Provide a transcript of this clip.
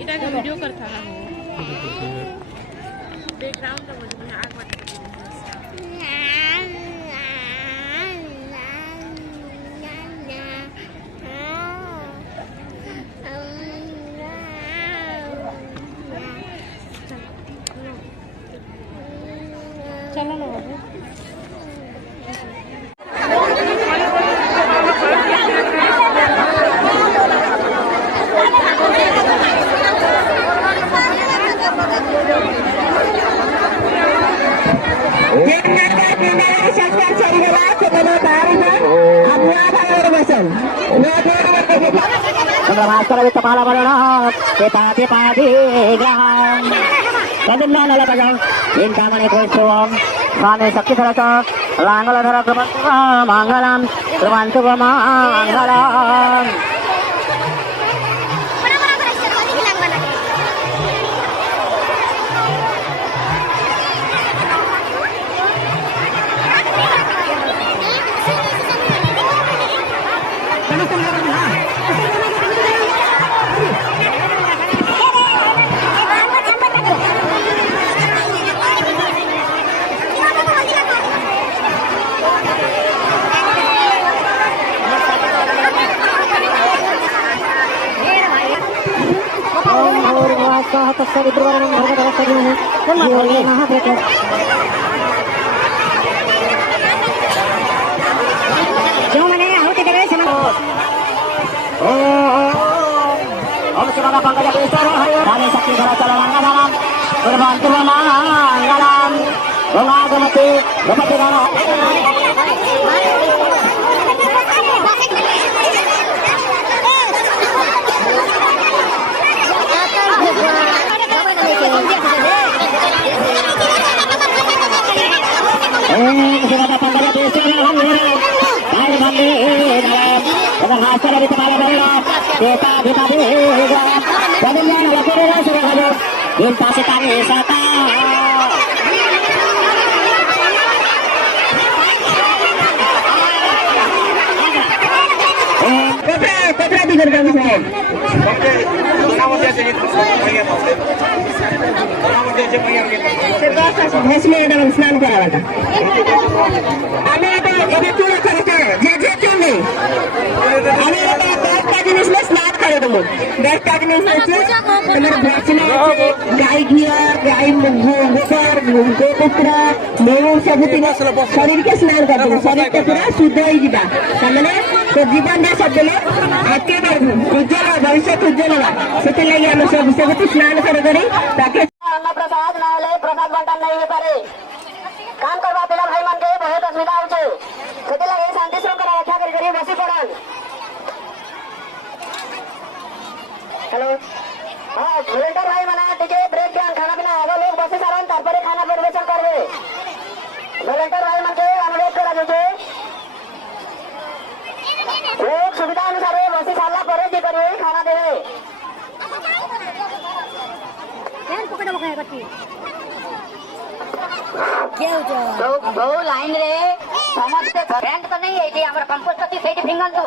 इधर वीडियो करता है बैकग्राउंड का मुझे आग मत चलो ना kepala balon pati graham kadilla nalapagang intamani kusuam sami sakti sarasa langala dhara mangalam mangalam स्नान करावा स्नान करे तुम गाई घिया गाई गोबर गोपुत्र मऊ सब शरीर के स्नान कर शरीर के पूरा शुद्ध हो तो जीवन सब आगे उज्जवल भविष्य उज्जवल से सब स्नान कर प्रसाद ना प्रसाद बंटन नहीं हो पारे काम करवा पिला भाई मन के बहुत असुविधा हो शांति श्रृंखला रक्षा कर बसी पड़न हेलो हाँ वॉलंटियर भाई मना टीके ब्रेक दिया खाना पीना आगे लोग बसे सारण तारपरे खाना परिवेशन करबे वॉलंटियर भाई मन के अनुरोध करा दीजिए लोग सुविधा अनुसार बसी साला परे जी करिए खाना देवे लाइन रे समझते रेंट तो नहीं है कंपोस्ट फिंगल तो